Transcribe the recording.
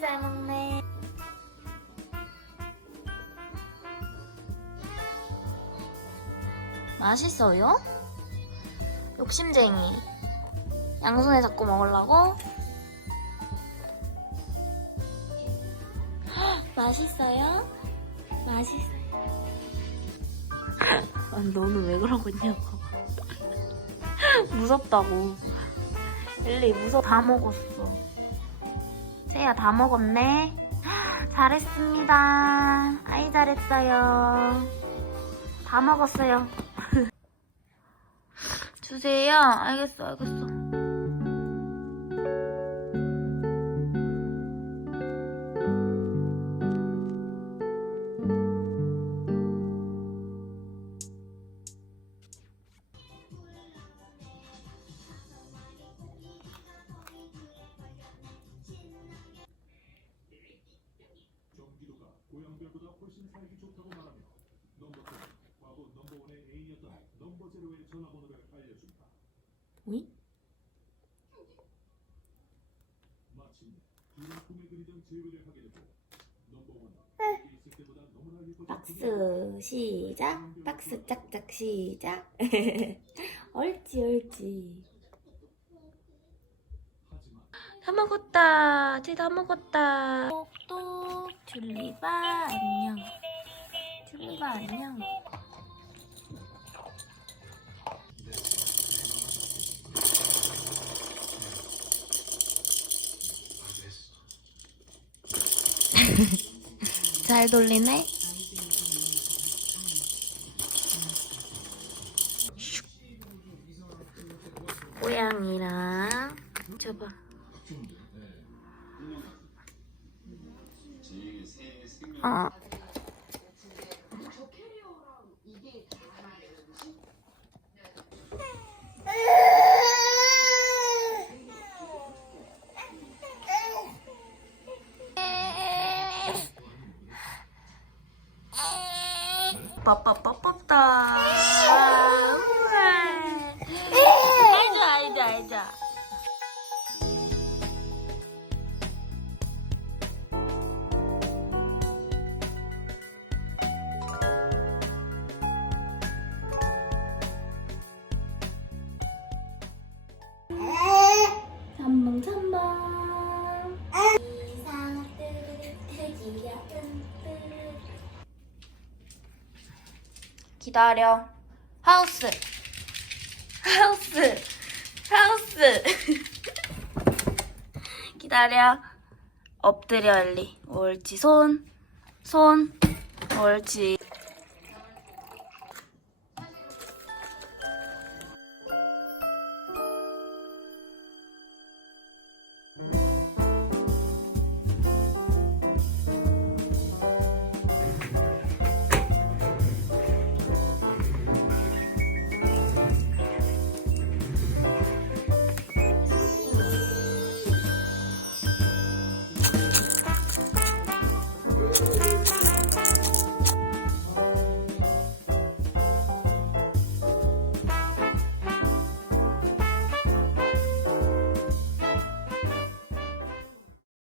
잘 먹네. 맛있어요? 욕심쟁이. 양손에 잡고 먹으려고? 헉, 맛있어요? 맛있어요. 아니, 너는 왜 그러고 있냐고. 무섭다고. 엘리 무서워. 다 먹었어. 세야 다 먹었네. 헉, 잘했습니다. 아이 잘했어요. 다 먹었어요. 주세요. 알겠어, 알겠어. 전화번호를 알려준다. 오이? 마침내 꿈에 그리던 재회를 하게 되고 있을 때보다 너무나 예뻐진 박스 시작. 박스 짝짝 시작. 옳지, 옳지. 다 먹었다. 쟤다 먹었다. 똑똑 줄리바 안녕. 줄리바 안녕. 잘 돌리네. 고양이랑 줘봐. 어. 빠빠빠빠빠. 알자, 알자, 알자. 삼봉 삼봉 기다려. 하우스. 하우스. 하우스. 기다려. 엎드려 엘리. 옳지. 손 손. 옳지